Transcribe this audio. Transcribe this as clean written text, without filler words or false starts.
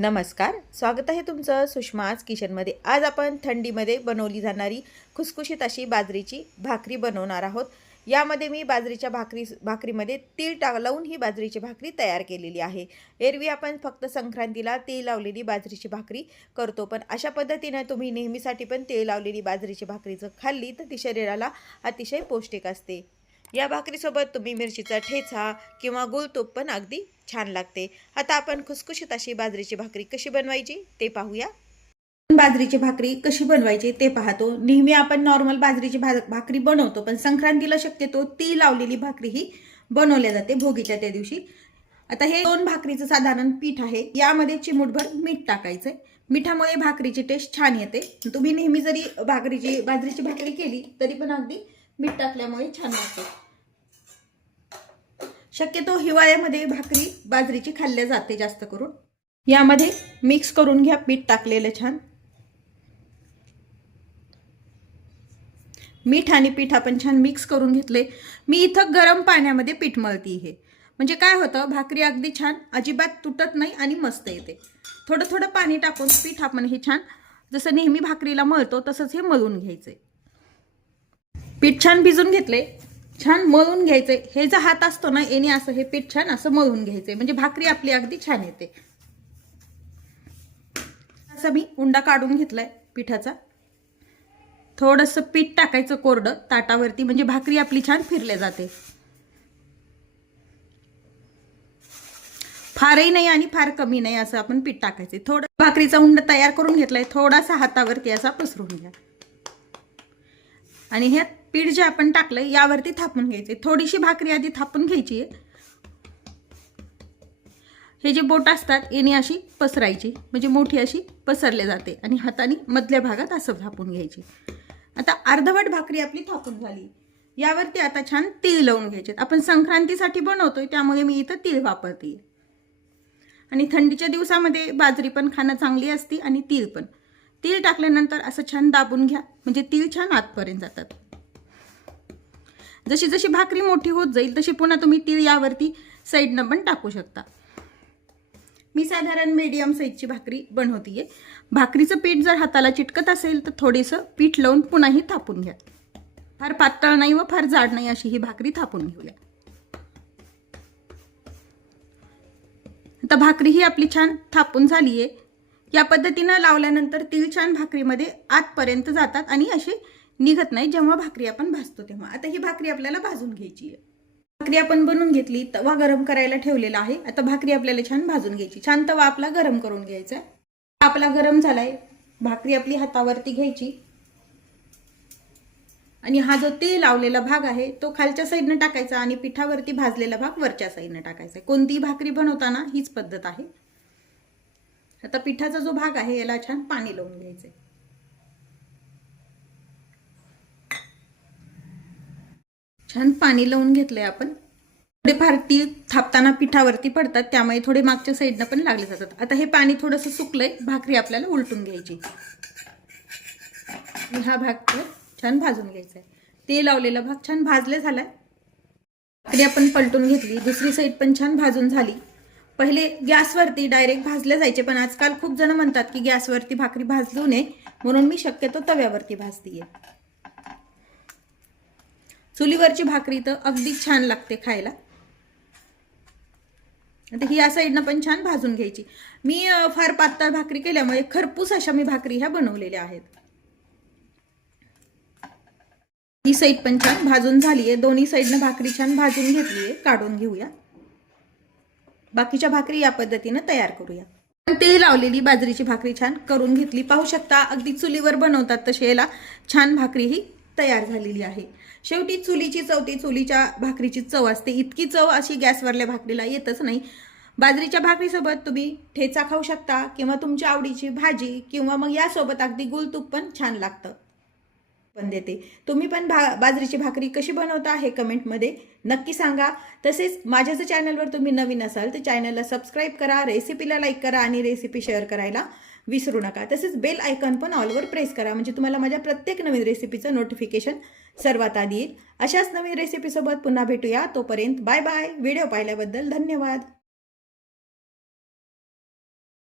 नमस्कार, स्वागत आहे तुमचं सुषमाज किचनमध्ये। आज आपण थंडीमध्ये बनवली जाणारी खुसखुशीत अशी बाजरीची भाकरी बनवणार आहोत। यामध्ये मी बाजरीच्या भाकरीमध्ये तीळ लावून ही बाजरीची भाकरी तयार केलेली आहे। एरवी आपण फक्त संक्रांतीला तीळ लावलेली बाजरीची भाकरी करतो, पण अशा पद्धतीने तुम्ही नेहमीसाठी पण तीळ लावलेली बाजरीची भाकरी जर खाल्ली तर ती शरीराला अतिशय पौष्टिक असते। या भाकरीसोबत तुम्ही मिरचीचा ठेचा किंवा गुळतूप पण अगदी छान लागते। आता आपण खुसखुशीत अशी बाजरीची भाकरी कशी बनवायची ते पाहूया। बाजरीची भाकरी कशी बनवायची ते पाहतो। नेहमी आपण नॉर्मल बाजरीची भाकरी बनवतो, पण संक्रांतीला शक्यतो तीळ लावलेली भाकरी ही बनवली जाते भोगीच्या त्या दिवशी। आता हे 2 भाकरीचं साधारण पीठ आहे। यामध्ये चिमूटभर मीठ टाकायचं। मिठामुळे भाकरीची टेस्ट छान येते। तुम्ही नेहमी जरी बाजरीची भाकरी केली तरी पण अगदी मीठ टाकल्यामुळे छान लागते। शक्यतो हिवाळ्यामध्ये भाकरी बाजरीची खाल्ल्या जाते जास्त करून। यामध्ये मिक्स करून घ्या पीठ टाकलेलं छान। मीठ आणि पीठ आपण छान मिक्स करून घेतले। मी इथं गरम पाण्यामध्ये पीठ मळती आहे, म्हणजे काय होतं भाकरी अगदी छान अजिबात तुटत नाही आणि मस्त येते। थोडं थोडं पाणी टाकून पीठ आपण हे छान जसं नेहमी भाकरीला मळतो तसंच हे मळून घ्यायचे। पीठ छान भिजून घेतले, छान मळून घ्यायचे। हे जो हात असतो ना याने असं हे पीठ छान असं मळून घ्यायचे, म्हणजे भाकरी आपली अगदी छान येते। असं मी उंडा काढून घेतलाय पिठाचा। थोडंसं पीठ टाकायचं कोरडं ताटावरती, म्हणजे भाकरी आपली छान फिरले जाते। फारही नाही आणि फार कमी नाही असं आपण पीठ टाकायचे। थोडं भाकरीचा उंडा तयार करून घेतलाय, थोडासा हातावरती असा पसरून घ्या आणि हे पीठ जे आपण टाकलंय यावरती थापून घ्यायचे। थोडीशी भाकरी आधी थापून घ्यायची आहे। हे जे बोट असतात याने अशी पसरायची, म्हणजे मोठी अशी पसरले जाते आणि हाताने मधल्या भागात असं थापून घ्यायची। आता अर्धवट भाकरी आपली थापून झाली। यावरती आता छान तीळ लावून घ्यायचे। आपण संक्रांतीसाठी बनवतोय त्यामुळे मी इथं तीळ वापरते। आणि थंडीच्या दिवसामध्ये बाजरी पण खाणं चांगली असते आणि तीळ पण। तीळ टाकल्यानंतर असं छान दाबून घ्या, म्हणजे तीळ छान आतपर्यंत जातात। जशी जशी भाकरी मोठी होत जाईल तशी पुन्हा तुम्ही तीळ यावरती साईडनं पण टाकू शकता। मी साधारण मीडियम साईजची भाकरी बनवतीये। भाकरीचं पीठ जर हाताला चिटकत असेल तर थोडीसं पीठ लावून पुन्हा ही थापून घ्या। फार पातळ नाही व फार जाड नाही अशी ही भाकरी थापून घेऊया। आता भाकरी ही आपली छान थापून झालीये। या पद्धतीने लावल्यानंतर तीळ छान भाकरीमध्ये आतपर्यंत जातात आणि असे निघत नाही जेव्हा भाकरी आपण भाजतो तेव्हा। आता ही भाकरी आपल्याला भाजून घ्यायची आहे। भाकरी आपण बनवून घेतली, तवा गरम करायला ठेवलेला आहे। आता भाकरी आपल्याला छान भाजून घ्यायची। छान तवा आपला गरम करून घ्यायचा आहे। आपला गरम झालाय। भाकरी आपली हातावरती घ्यायची आणि हा जो तीळ लावलेला भाग आहे तो खालच्या साईडने टाकायचा आणि पिठावरती भाजलेला भाग वरच्या साईडने टाकायचा। कोणतीही भाकरी बनवताना हीच पद्धत आहे। आता पिठाचा जो भाग आहे याला छान पाणी लावून घ्यायचं। छान पाणी लावून घेतलंय आपण। थोडेफार तीळ थापताना पिठावरती पडतात त्यामुळे थोडे मागच्या साईडने पण लागले जातात। आता हे पाणी थोडंसं सुकलंय, भाकरी आपल्याला उलटून घ्यायची। हा भाग छान भाजून घ्यायचा आहे। तेल लावलेला भाग छान भाजले झालाय। भाकरी आपण पलटून घेतली, दुसरी साईड पण छान भाजून झाली। पहिले गॅसवरती डायरेक्ट भाजले जायचे, पण आजकाल खूप जण म्हणतात की गॅसवरती भाकरी भाजू नये, म्हणून मी शक्यतो तव्यावरती भाजतीये। चुलीवरची भाकरी तर अगदी छान लागते खायला। आता ही या साईडनं पण छान भाजून घ्यायची। मी फार पातळ भाकरी केल्यामुळे खरपूस अशा मी भाकरी ह्या बनवलेल्या आहेत। ही साईड पण छान भाजून झालीये। दोन्ही साईडनं भाकरी छान भाजून घेतलीये। काढून घेऊया। बाकीच्या भाकरी या पद्धतीने तयार करूया। तेल लावलेली बाजरीची भाकरी छान करून घेतली। पाहू शकता अगदी चुलीवर बनवतात तशी याला छान भाकरी ही तयार झालेली आहे। शेवटी चुलीची चव ती चुलीच्या भाकरीची चव असते। इतकी चव अशी गॅसवरल्या भाकरीला येतच नाही। बाजरीच्या भाकरीसोबत तुम्ही ठेचा खाऊ शकता किंवा तुमच्या आवडीची भाजी किंवा मग यासोबत अगदी गुळतूप पण छान लागतं पण देते। तुम्ही पण बाजरीची भाकरी कशी बनवता हे कमेंटमध्ये नक्की सांगा। तसेच माझ्या जर चॅनलवर तुम्ही नवीन असाल तर चॅनलला सबस्क्राईब करा, रेसिपीला लाईक करा आणि रेसिपी शेअर करायला विसरू नका। तसेच बेल आयकॉन पण ऑलवर प्रेस करा, म्हणजे तुम्हाला माझ्या प्रत्येक नवीन रेसिपीचं नोटिफिकेशन सर्वात आधी येईल। अशाच नवीन रेसिपीसोबत पुन्हा भेटूया। तोपर्यंत बाय बाय। व्हिडिओ पाहिल्याबद्दल धन्यवाद।